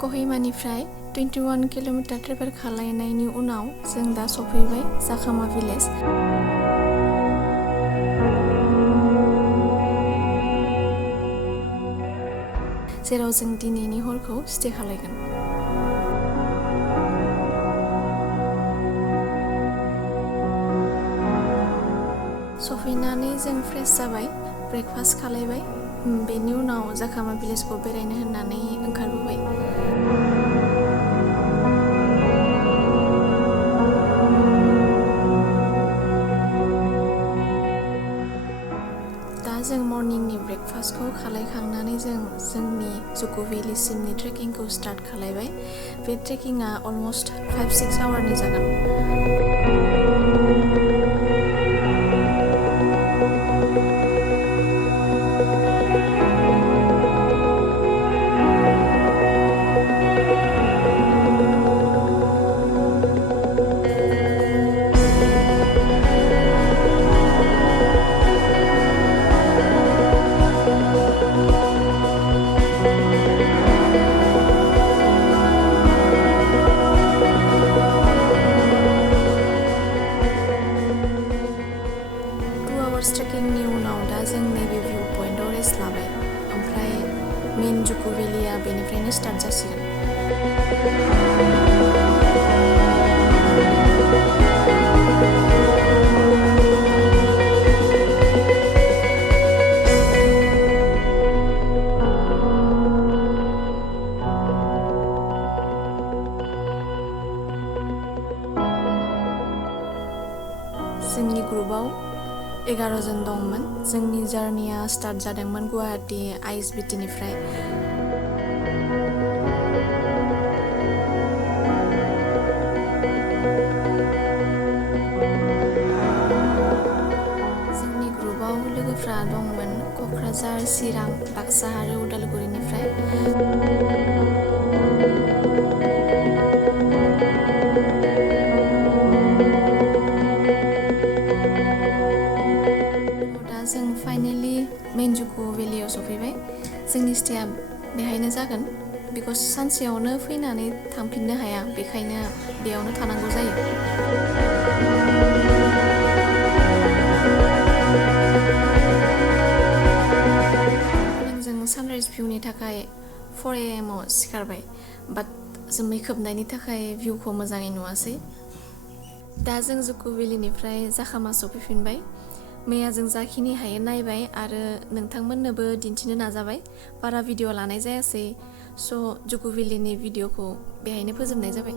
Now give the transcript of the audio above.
Kohimaniफ्राय 21 kilometre travel खालामनायनि उनाव जों दा सफैबाय जाखामा विलेज। जेराव जों दिनैनि हरखौ स्टे खालामगोन। सफैनानै जों फ्रेश जाबाय, ब्रेकफास्ट खालामबाय। बेनि उनाव जाखामा विलेजखौ बेरायनो होननानै ओंखारबोबाय। दा जों मर्निंनि ब्रेकफास्टखौ खालामखांनानै जों जोंनि जुक' भेलिसिमनि ट्रेकिंखौ स्टार्ट खालामबाय। बे ट्रेकिंआ अलमस्ट 5-6 आवारनि जागोन। ट्रेकिंनि उनाव दा जों नैबे भिउ पइन्टआव रेस्ट लाबाय। ओमफ्राय मेन जुक' भेलिया बेनिफ्रायनो स्टार्ट जासिगोन। जोंनि ग्रुपआव 11 जन दंमोन। जोंनि जार्निया स्टार्ट जादोंमोन गुवाहाटी ISBTनिफ्राय। जोंनि ग्रुपआव लोगोफ्रा दंमोन क'क्राझार, चिरां, बाक्सा आरो उदालगुरिनिफ्राय। जों फाइनेलि मेन जुक' भेलियाव सफैबाय। जोंनि स्टेया बेहायनो जागोन। बिकज सानसेयावनो फैनानै थांफिननो हाया, बेखायनो बेयावनो थानांगौ जायो। जों सानराइज भिउनि थाखाय 4 AM आव सिखारबाय, बाट जोमै खोबनायनि थाखाय भिउखौ मोजाङै नुवासै। दा जों जुक' भेलिनिफ्राय जाखामा सफैफिनबाय। मैया जों जाखिनि हायो नायबाय आरो नोंथांमोननोबो दिन्थिनो नाजाबाय। बारा भिडिअ लानाय जायासै, स' जुक' भेलिनि भिडिअखौ बेहायनो फोजोबनाय जाबाय।